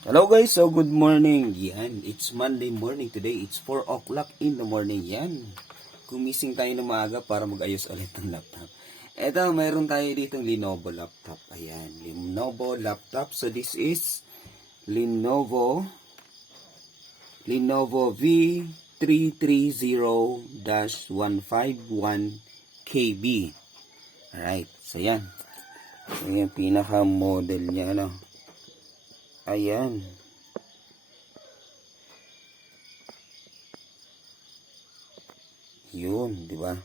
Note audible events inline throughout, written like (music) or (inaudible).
Hello guys, so good morning. Yan, it's Monday morning today. It's 4 o'clock in the morning. Yan, gumising tayo ng maaga para mag-ayos ulit ng laptop. Eto, mayroon tayo ditong Lenovo laptop. Ayan, Lenovo laptop. So this is Lenovo Lenovo V330-151KB. Alright, so yan. So yan, pinaka-model niya, ano. Ayan. Yun, di ba?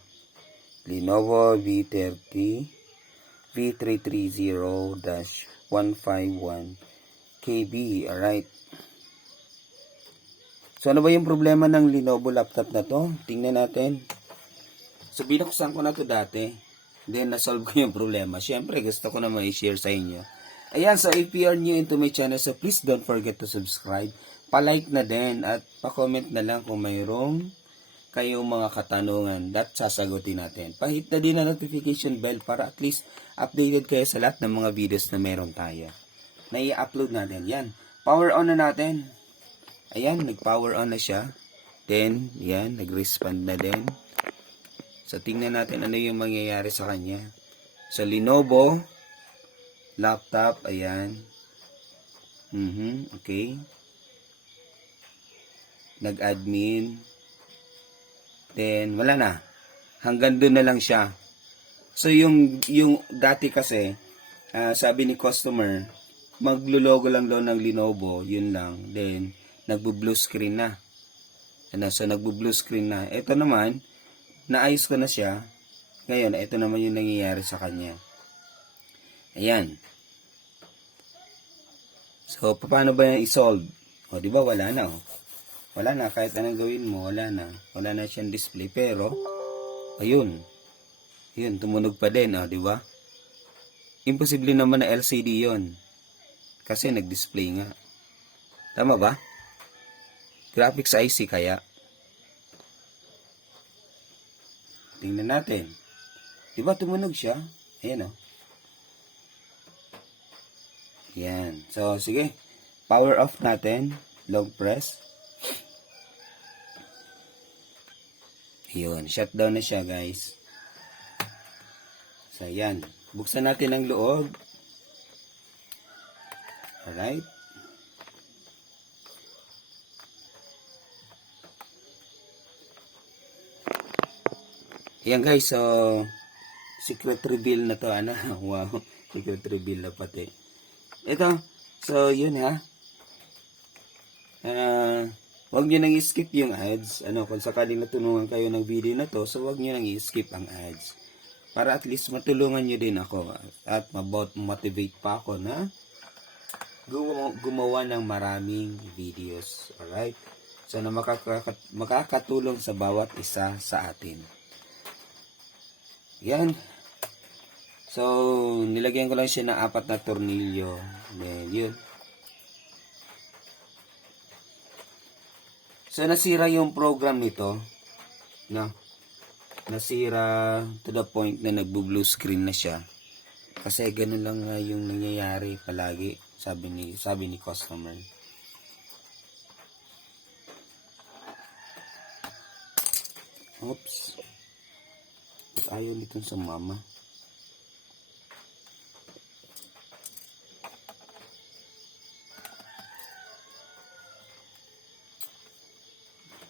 Lenovo V30 V330-151 KB. Alright. So, ano ba yung problema ng Lenovo laptop na to? Tingnan natin. So, binuksan ko na to dati. Then, nasolve ko yung problema. Siyempre, gusto ko na ma-share sa inyo. Ayan, so if you are new into my channel, so please don't forget to subscribe. Pa-like na din at pa-comment na lang kung mayroong kayong mga katanungan that sasagutin natin. Pahit na din ang notification bell para at least updated kayo sa lahat ng mga videos na meron tayo. Na i-upload natin. Yan. Power on na natin. Ayan, nag-power on na siya. Then, yan, nag-respond na din. So, tingnan natin ano yung mangyayari sa kanya. Sa Lenovo, laptop, ayan. Mhm, okay. Nag-admin. Then, wala na. Hanggang doon na lang siya. So, yung, yung dati kasi, ah, sabi ni customer, maglulogo lang daw ng Lenovo, yun lang. Then, nagbo-blue screen na. Ano, so, nagbo-blue screen na. Ito naman, naayos ko na siya. Ngayon, ito naman yung nangyayari sa kanya. Ayan. So, paano ba yung isolve? O, di ba wala na, oh. Wala na, kahit anong gawin mo, wala na. Wala na siyang display. Pero, ayun. Yun, tumunog pa din, oh, di ba? Imposible naman na LCD yon Kasi nag-display nga. Tama ba? Graphics IC kaya. Tingnan natin. Di ba tumunog siya? Ayan, oh. Yan. So, sige. Power off natin. Long press. Yun. Shutdown na siya, guys. So, yan. Buksan natin ang loob. Alright. Yan, guys. So, secret reveal na to, ano? (laughs) Wow. Secret reveal na pati. Ito, so yun ha. Ah, wag niyo nang i-skip yung ads. Ano, kung sakaling natulungan kayo ng video na to, so wag niyo nang i-skip ang ads. Para at least matulungan niyo din ako at mabot motivate pa ako na gumawa, ng maraming videos. Alright? So na makaka- makakatulong sa bawat isa sa atin. Yan. So, nilagyan ko lang siya ng apat na tornilyo. Then, yun. So, nasira yung program nito. No? Nasira to the point na nagbo-blue screen na siya. Kasi ganun lang nga yung nangyayari palagi, sabi ni sabi ni customer. Oops. Ba't ayaw nito sa mama?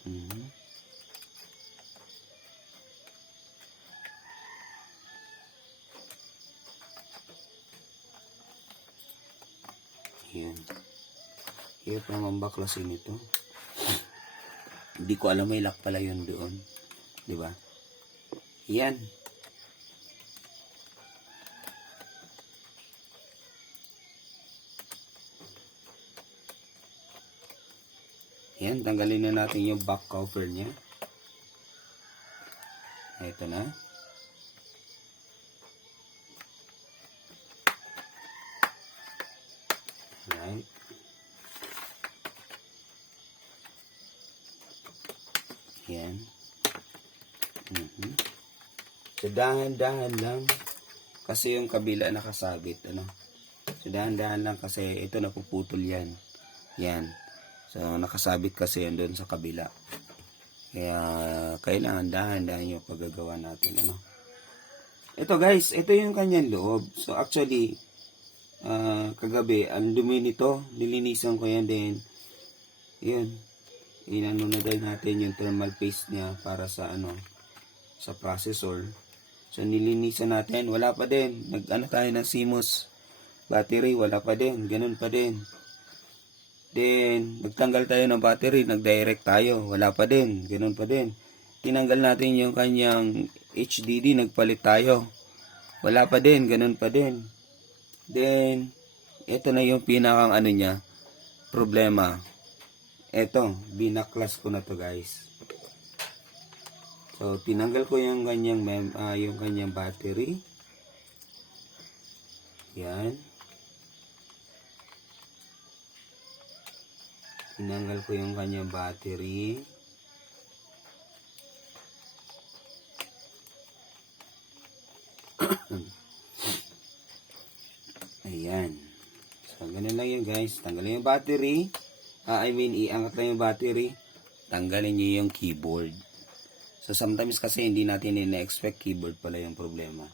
Mhm. Yan. Naman baklasin ito. Hindi ko alam may lock pala yun doon. Di ba? Yan. Yan, tanggalin na natin yung back cover niya. Ito na. Right. Yan. Mhm. So, dahan-dahan lang. Kasi yung kabila nakasabit, ano. So, dahan-dahan lang kasi ito napuputol yan. Yan. So, nakasabit kasi yan doon sa kabila. Kaya, kailangan dahan-dahan yung paggagawa natin. Ano? Ito guys, ito yung kanyang loob. So, actually, ah, kagabi, ang dumi nito, nilinisan ko yan din. Yun. Inano na din natin yung thermal paste niya para sa ano, sa processor. So, nilinisan natin. Wala pa din. Nag-ano tayo ng CMOS battery. Wala pa din. Ganun pa din. Then, nagtanggal tayo ng battery. Nag-direct tayo. Wala pa din. Ganun pa din. Tinanggal natin yung kanyang HDD. Nagpalit tayo. Wala pa din. Ganun pa din. Then, ito na yung pinakang ano niya. Problema. Ito. Binaklas ko na to guys. So, tinanggal ko yung kanyang mem ah, yung kanyang battery. Yan. Tinanggal ko yung kanyang battery. (coughs) Ayan. So, ganun lang yun guys. Tanggalin yung battery. Ah, I mean, iangat lang yung battery. Tanggalin nyo yung keyboard. So sometimes kasi hindi natin ina-expect keyboard pala yung problema.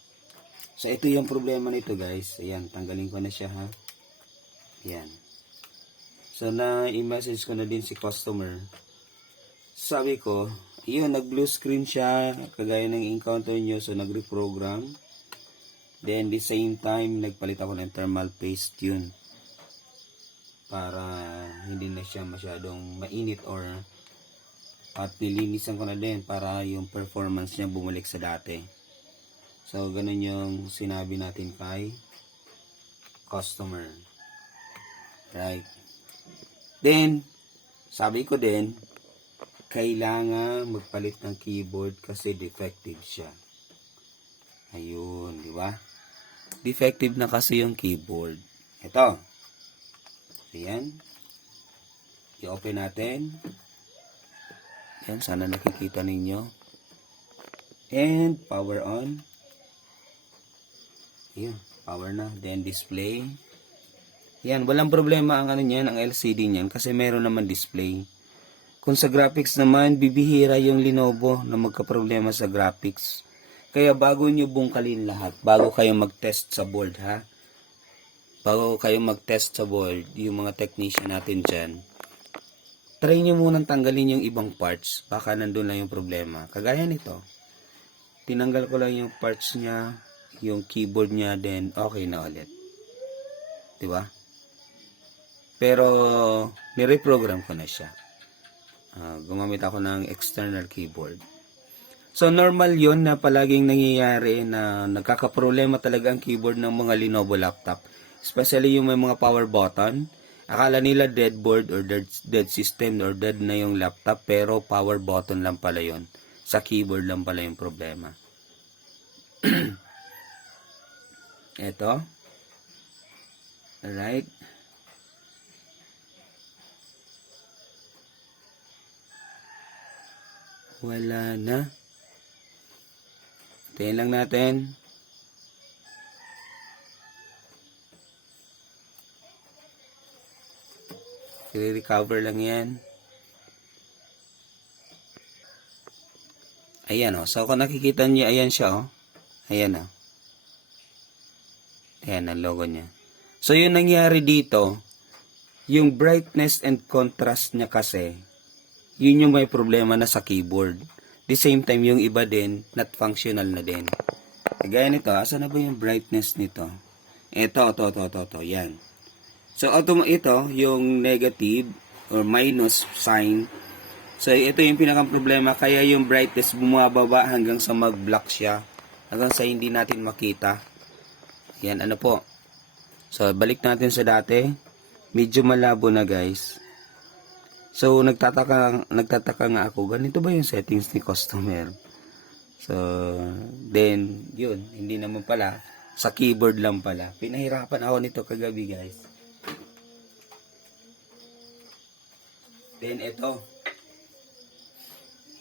So ito yung problema nito guys. Ayan, tanggalin ko na siya ha. Ayan. So na i-message ko na din si customer. Sabi ko, yun, nag-blue screen siya, kagaya ng encounter nyo, so nag-reprogram. Then, the same time, nagpalit ako ng thermal paste yun. Para hindi na siya masyadong mainit or at nilinisan ko na din para yung performance niya bumalik sa dati. So, ganun yung sinabi natin kay customer. Right. Then, sabi ko din, kailangan magpalit ng keyboard kasi defective siya. Ayun, di ba? Defective na kasi yung keyboard. Ito. Ayan. I-open natin. Yan, sana nakikita ninyo. And power on. Yan, power na. Then display. Yan, walang problema ang ano niyan, ang LCD niyan kasi meron naman display. Kung sa graphics naman, bibihira yung Lenovo na magka-problema sa graphics. Kaya bago nyo bungkalin lahat, bago kayo mag-test sa board ha, bago kayo mag-test sa board, yung mga technician natin dyan, try nyo munang tanggalin yung ibang parts. Baka nandun lang yung problema. Kagaya nito. Tinanggal ko lang yung parts niya, yung keyboard niya, then okay na ulit. Ba? Pero, nireprogram ko na siya. Ah, gumamit ako ng external keyboard. So, normal yon na palaging nangyayari na nagkakaproblema talaga ang keyboard ng mga Lenovo laptop. Especially yung may mga power button. Akala nila dead board or dead, dead system or dead na yung laptop pero power button lang pala yon. Sa keyboard lang pala yung problema. (clears throat) Ito. Alright. Wala na. Tayin lang natin. I-recover lang yan. Ayan o. So, kung nakikita niyo, ayan siya o. Ayan o. Ayan ang logo niya. So, yung nangyari dito, yung brightness and contrast niya kasi, yun yung may problema na sa keyboard. The same time, yung iba din, not functional na din. Kagaya nito, asa na ba yung brightness nito? Ito, ito, ito, ito, ito, yan. So, autom ito, yung negative or minus sign. So, ito yung pinakang problema. Kaya yung brightness bumababa hanggang sa mag-block siya. Hanggang sa hindi natin makita. Yan, ano po. So, balik natin sa dati. Medyo malabo na, guys. So, nagtataka, nagtataka nga ako, ganito ba yung settings ni customer? So, then, yun, hindi naman pala. Sa keyboard lang pala. Pinahirapan ako nito kagabi, guys. Then ito.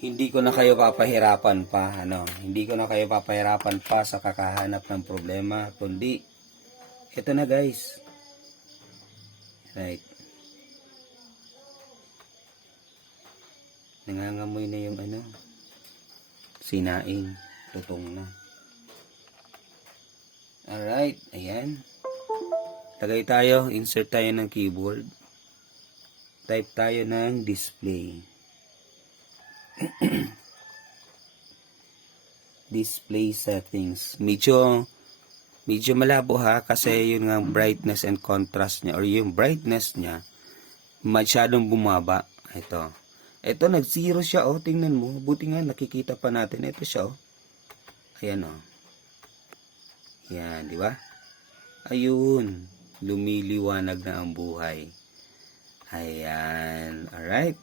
Hindi ko na kayo papahirapan pa, ano. Hindi ko na kayo papahirapan pa sa kakahanap ng problema, kundi ito na guys. Right. Nangangamoy na yung ano. Sinaing. Tutong na. Alright. Ayan. Tagay tayo. Insert tayo ng keyboard. Type tayo ng display. (clears throat) display settings. Medyo medyo malabo ha kasi yun nga brightness and contrast niya or yung brightness niya masyadong bumaba. Ito. Ito nag-zero siya oh, tingnan mo. Buti nga nakikita pa natin. Ito siya oh. Ayan oh. Yan, di ba? Ayun. Lumiliwanag na ang buhay. Ayan. Alright.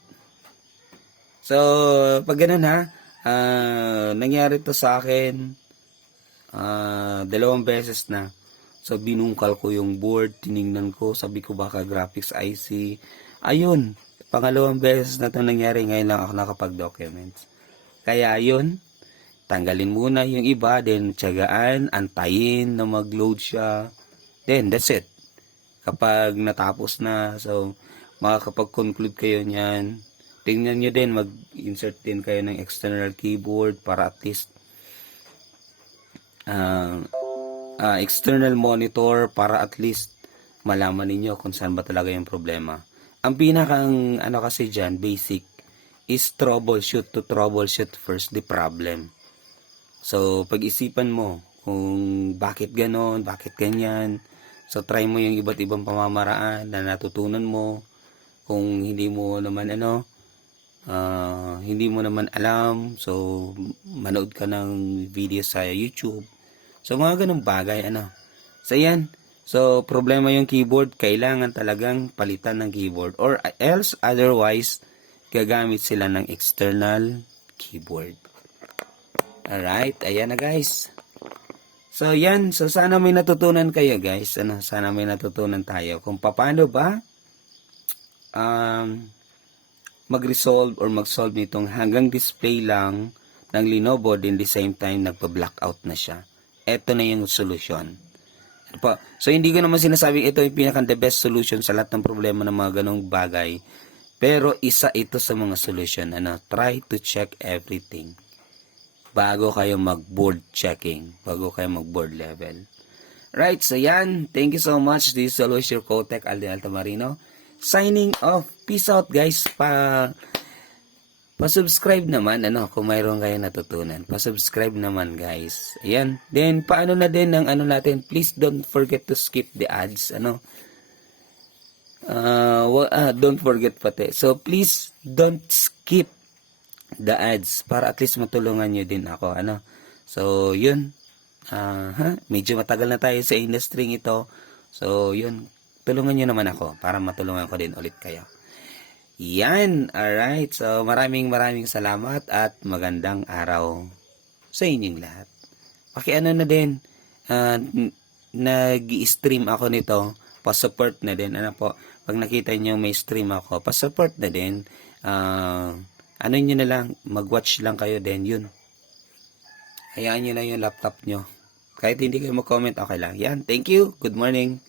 So, pag ganun ha, ah, nangyari to sa akin ah, dalawang beses na. So, binungkal ko yung board, tiningnan ko, sabi ko baka graphics IC. Ayun, pangalawang beses na to nangyari, ngayon lang ako nakapag-documents. Kaya ayun, tanggalin muna yung iba, then tiyagaan, antayin na mag-load siya. Then, that's it. Kapag natapos na, so, makakapag-conclude kayo niyan. Tingnan nyo din, mag-insert din kayo ng external keyboard para at least ah, ah, external monitor para at least malaman ninyo kung saan ba talaga yung problema. Ang pinakang ano kasi dyan, basic, is troubleshoot to troubleshoot first the problem. So, pag-isipan mo kung bakit ganon, bakit ganyan. So, try mo yung iba't ibang pamamaraan na natutunan mo. Kung hindi mo naman ano, ah, hindi mo naman alam. So, manood ka ng video sa YouTube. So, mga ganong bagay, ano. So, yan. So, problema yung keyboard, kailangan talagang palitan ng keyboard. Or else, otherwise, gagamit sila ng external keyboard. Alright, ayan na guys. So, yan. So, sana may natutunan kayo guys. Ano, sana may natutunan tayo kung paano ba um, mag-resolve or mag-solve nitong hanggang display lang ng Lenovo din the same time nagpa-blackout na siya. Ito na yung solution. Ano? So, hindi ko naman sinasabing ito yung pinaka the best solution sa lahat ng problema ng mga ganong bagay. Pero isa ito sa mga solution. Ano, try to check everything bago kayo mag-board checking, bago kayo mag-board level. Right, so yan. Thank you so much. This is always your Kotek Alden Altamarino. Signing off. Peace out guys. Pa pa-subscribe naman ano kung mayroon kayo natutunan. Pa-subscribe naman guys. Ayan. Then paano na din ng ano natin, please don't forget to skip the ads ano. Uh, wa- ah, don't forget pati. So please don't skip the ads para at least matulungan nyo din ako. Ano? So, yun. Ah, ha? Medyo matagal na tayo sa industry ito. So, yun. Tulungan nyo naman ako para matulungan ko din ulit kayo. Yan. Alright. So, maraming maraming salamat at magandang araw sa inyong lahat. Pakiano na din. ah, n- nag-stream ako nito. Pa-support na din. Ano po? Pag nakita nyo may stream ako, pa-support na din. Ah, ano nyo na lang, mag-watch lang kayo din, yun. Hayaan nyo lang yung laptop nyo. Kahit hindi kayo mag-comment, okay lang. Yan, thank you. Good morning.